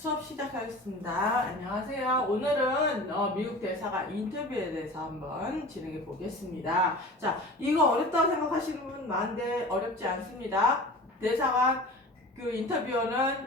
수업 시작하겠습니다. 안녕하세요. 오늘은 미국 대사가 인터뷰에 대해서 한번 진행해 보겠습니다. 자, 이거 어렵다고 생각하시는 분 많은데 어렵지 않습니다. 대사관 그 인터뷰어는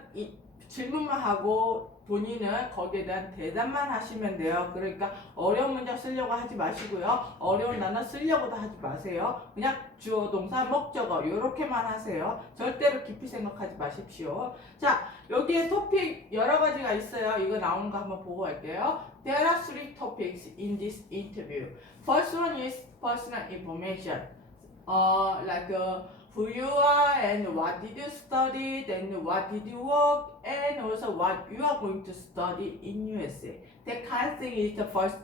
질문만 하고 본인은 거기에 대한 대답만 하시면 돼요. 그러니까 어려운 문장 쓰려고 하지 마시고요. 어려운 단어 쓰려고도 하지 마세요. 그냥 주어, 동사, 목적어 이렇게만 하세요. 절대로 깊이 생각하지 마십시오. 자, 여기에 토픽 여러 가지가 있어요. 이거 나오는 거 한번 보고 갈게요. There are three topics in this interview. First one is personal information. Who you are and what did you study, then what did you work, and also what you are going to study in USA. That kind of thing is the first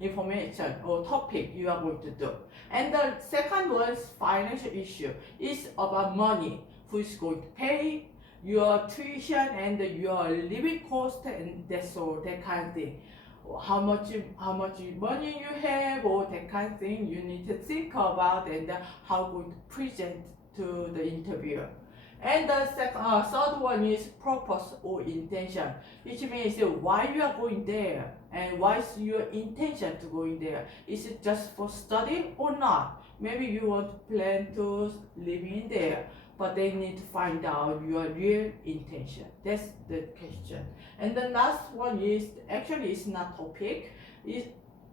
information or topic you are going to do. And the second one is financial issue. It's about money. Who is going to pay your tuition and your living cost, and that's all, that kind of thing. How much money you have, or that kind of thing you need to think about, and how going to present to the interviewer. And the third one is purpose or intention, which means why you are going there and what is your intention to going there. Is it just for study or not? Maybe you want to plan to live in there, but they need to find out your real intention. That's the question. And the last one is actually it's not topic.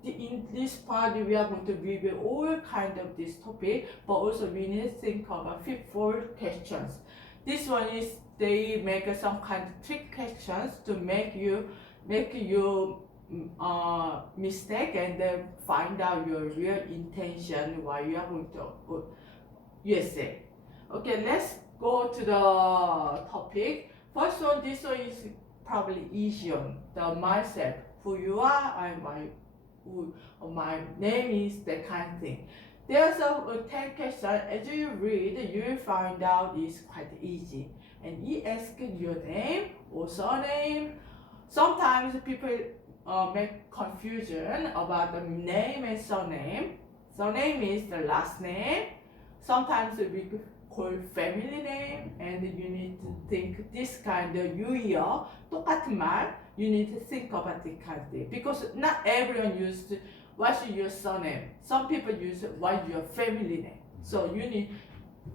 In this part we are going to review all kind of this topic, but also we need to think about 4 questions. This one is they make some kind of trick questions to make you mistake and then find out your real intention why you are going to USA. Okay, let's go to the topic. First one, this one is probably easy on the myself, who you are and my name is, that kind of thing. There's a 10 questions. As you read, you will find out it's quite easy. And he asks your name or surname. Sometimes people make confusion about the name and surname. Surname is the last name. Sometimes we call family name, and you need to think this kind of 유의어, 똑같은 말, you need to think about this kind of thing. Because not everyone uses what's your surname. Some people use what's your family name. So you need,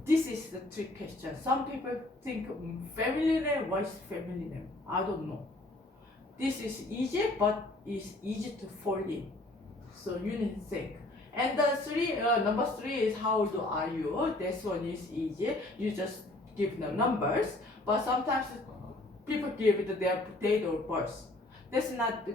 this is the trick question. Some people think family name, what's family name? I don't know. This is easy, but it's easy to fall in. So you need to think. And the number 3 is how old are you? This one is easy. You just give the numbers. But sometimes people give their date of birth. That's not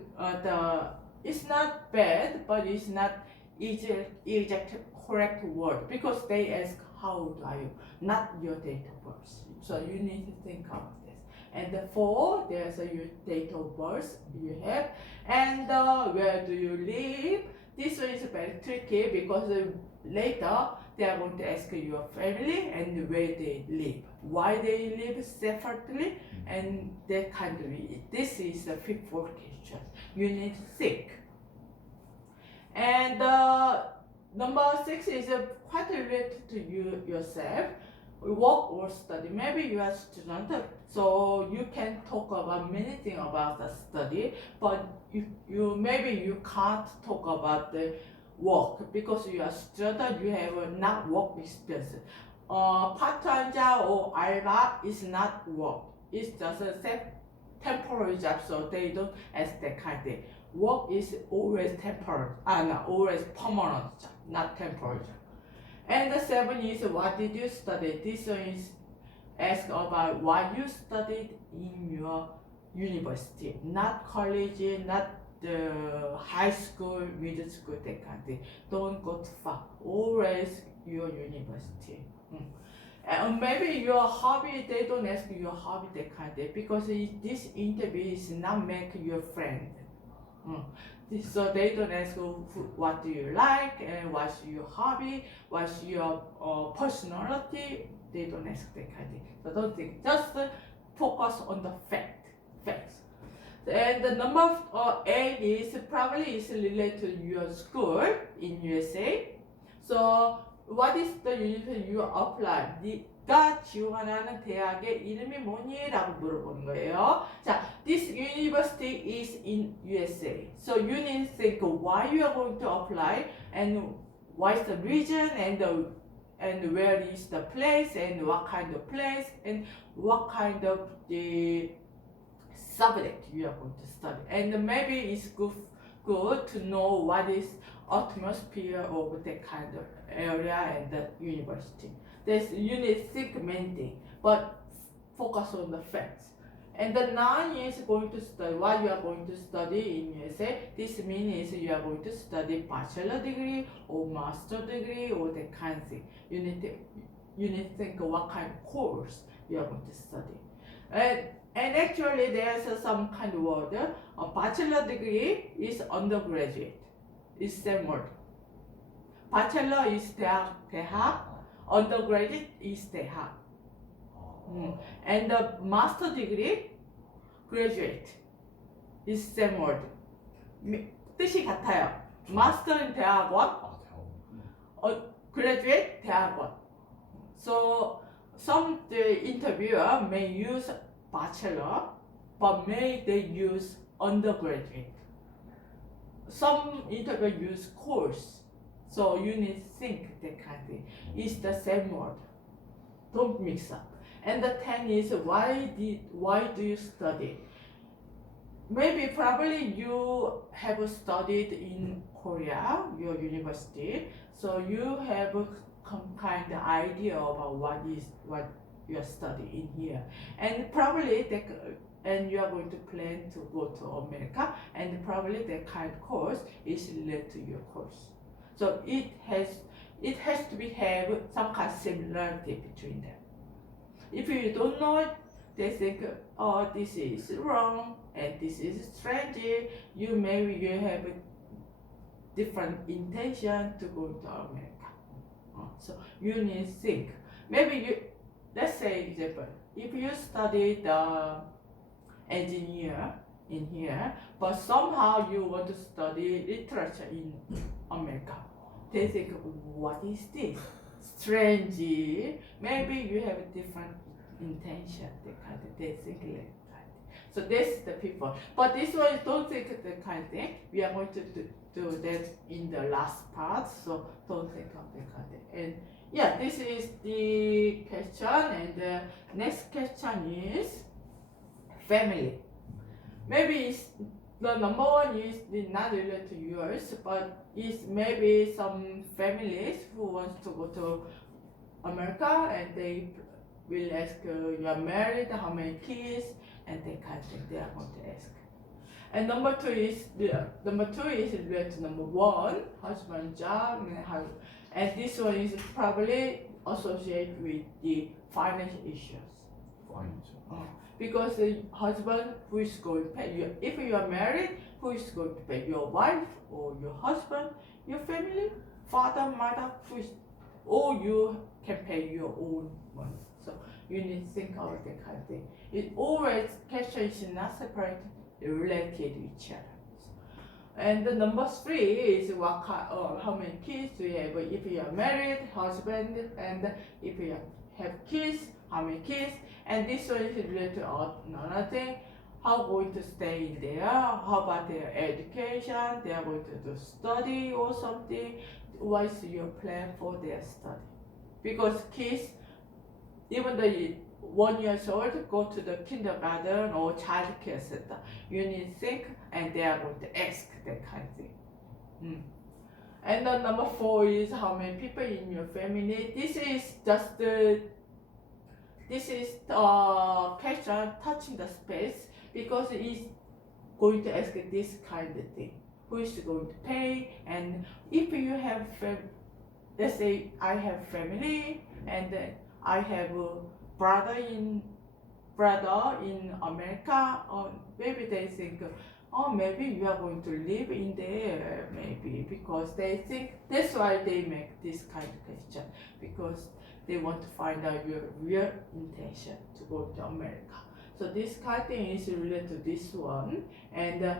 it's not bad, but it's not exact correct word, because they ask how old are you, not your date of birth. So you need to think about this. And the 4, there's your date of birth you have, and where do you live? This one is very tricky because later they are going to ask your family and where they live, why they live separately, and that kind of. This is the 5th question. You need to think. And number 6 is quite related to you yourself. Work or study. Maybe you are a student, so you can talk about many things about the study, but you maybe you can't talk about the work because you are a student, you have not work experience. Part-time job or alba is not work. It's just a temporary job, so they don't ask that kind of thing. Work is always temporary, not always permanent job, not temporary job. And the 7 is what did you study? This one is ask about what you studied in your university, not college, not the high school, middle school, that kind of thing. Don't go too far. Always your university. And maybe your hobby, they don't ask your hobby, that kind of thing, because this interview is not make your friend. So they don't ask what do you like and what's your hobby, what's your personality. They don't ask that kind of thing. So don't think. Just focus on the facts. And the number 8 is probably is related to your school in USA. So what is the university you apply? 네가 지원하는 대학의 이름이 뭐니? 라고 물어보는 거예요. 자, this university is in USA. So you need to think why you are going to apply and what is the reason and where is the place and what kind of place and what kind of the subject you are going to study. And maybe it's good to know what is atmosphere of that kind of area and the university. There's you need to think many things, but focus on the facts. And the 9 is going to study what you are going to study in USA. This means you are going to study bachelor degree or master degree or that kind of thing. You need to think what kind of course you are going to study. And actually there's some kind of word. A bachelor degree is undergraduate. It's same word. Bachelor is 대학. Undergraduate is 대학. And the master degree, graduate, is same word. 뜻이 같아요. Master는 대학원, graduate 대학원. So some the interviewer may use bachelor, but may they use undergraduate. Some interviewer use course. So you need to think that kind of thing. It's the same word. Don't mix up. And the 10 is why do you study? Maybe probably you have studied in Korea, your university, so you have some kind of idea about what you are studying in here, and probably and you are going to plan to go to America, and probably that kind of course is related to your course. So it has to have some kind of similarity between them. If you don't know it, they think, oh, this is wrong and this is strange. You have a different intention to go to America. So you need to think. Let's say example, if you study the engineer in here, but somehow you want to study literature in America, they think, what is this? Strange. Maybe you have a different intention. They think like that. So this is the people. But this one, don't think the kind of thing. We are going to do that in the last part. So don't think of the kind of thing. And yeah, this is the question. And the next question is family. Maybe the number one is not related to yours, but it's maybe some families who wants to go to America and they will ask you are married, how many kids, and that kind of thing they are going to ask. And number two is related to number one, husband job, and this one is probably associated with the financial issues. Because the husband who is going to pay you, if you are married, who is going to pay your wife or your husband, your family, father, mother, or you can pay your own money. So you need to think about that kind of thing. It always question is not separate, related to each other. And the number three is how many kids do you have? If you are married, husband, and if you have kids, how many kids? And this one is related to another thing. How going to stay in there? How about their education? They are going to do study or something. What is your plan for their study? Because kids, even though 1 year old, go to the kindergarten or child care center. You need to think, and they are going to ask that kind of thing. And the number four is how many people in your family. This is question touching the space because it's going to ask this kind of thing. Who is going to pay? And if you have, let's say I have family and I have a brother in America, or maybe they think, oh, maybe you are going to live in there, maybe because they think that's why they make this kind of question because they want to find out your real intention to go to America. So this kind of thing is related to this one, and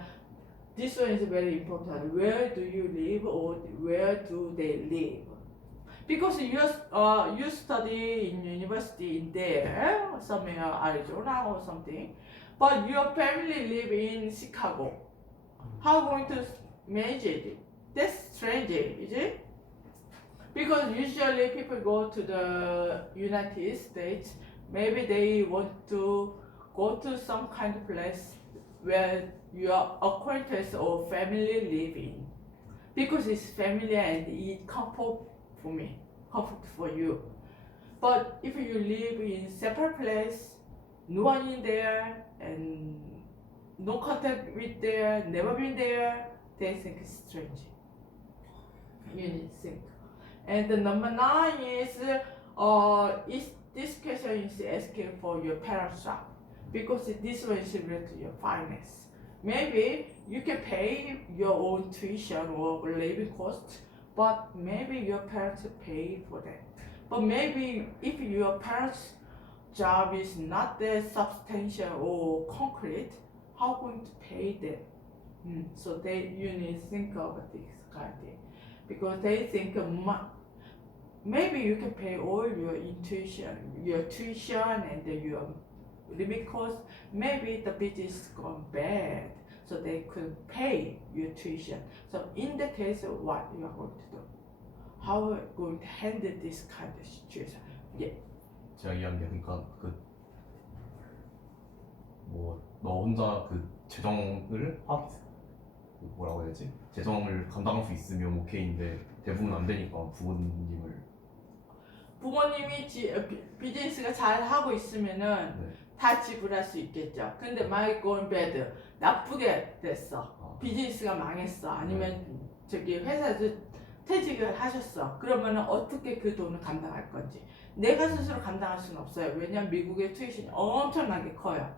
this one is very important. Where do you live or where do they live? Because you study in university in there, somewhere Arizona or something, but your family live in Chicago. How going to manage it? That's strange, is it? Because usually people go to the United States, maybe they want to go to some kind of place where your acquaintance or family live in. Because it's familiar and it comfort for me, comfort for you. But if you live in separate place, no one in there and no contact with there, never been there, they think it's strange. You need to think. And the number 9 is this question is asking for your parents' job, because this one is related to your finance. Maybe you can pay your own tuition or living costs, but maybe your parents pay for that. But maybe if your parents' job is not that substantial or concrete, how going to pay them? So you need to think about this kind of thing, because they think maybe you can pay all your tuition and your living costs. Maybe the business gone bad, so they couldn't pay your tuition. So in the case, what you are going to do? How are you going to handle this kind of situation? Yeah. 제가 이해한 게 그러니까 너 혼자 재정을 뭐라고 해야 되지? 재정을 감당할 수 있으면 오케이인데 대부분 안 되니까 부모님이 비즈니스가 잘 하고 있으면은 다 지불할 수 있겠죠. 근데 my going bad, 나쁘게 됐어. 비즈니스가 망했어. 아니면 저기 회사에서 퇴직을 하셨어. 그러면은 어떻게 그 돈을 감당할 건지. 내가 스스로 감당할 수는 없어요. 왜냐면 미국의 투이션이 엄청나게 커요.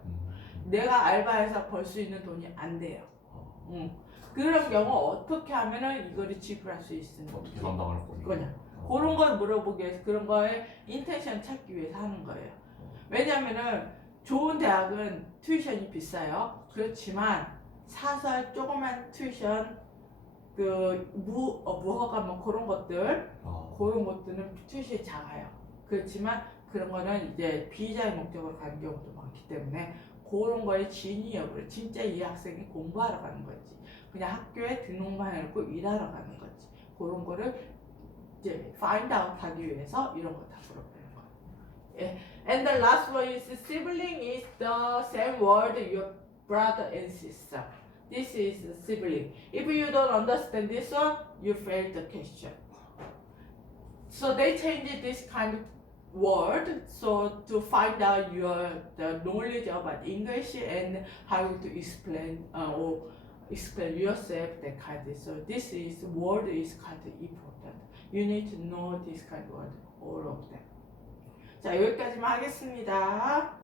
내가 알바해서 벌 수 있는 돈이 안 돼요. 그런 경우 어떻게 하면은 이거를 지불할 수 있는지. 어떻게 감당할 거냐. 그런 걸 물어보기 위해서, 그런 거에 인텐션 찾기 위해서 하는 거예요. 왜냐면은 좋은 대학은 튜이션이 비싸요. 그렇지만 사설 조그만 튜이션 무허가 뭐 그런 것들은 튜이션이 작아요. 그렇지만 그런 거는 이제 비자의 목적으로 가는 경우도 많기 때문에 그런 거에 진위업을, 진짜 이 학생이 공부하러 가는 거지. 그냥 학교에 등록만 해놓고 일하러 가는 거지. 그런 거를 이제 find out 하기 위해서 이런 거 다 물어보는 거예요. 예. And the last one is sibling is the same word your brother and sister. This is sibling. If you don't understand this one, you failed the question. So they changed this kind of word so to find out the knowledge about English and how to explain yourself, that kind of. So this word is kind of important. You need to know this kind of word, all of them. 자, 여기까지만 하겠습니다.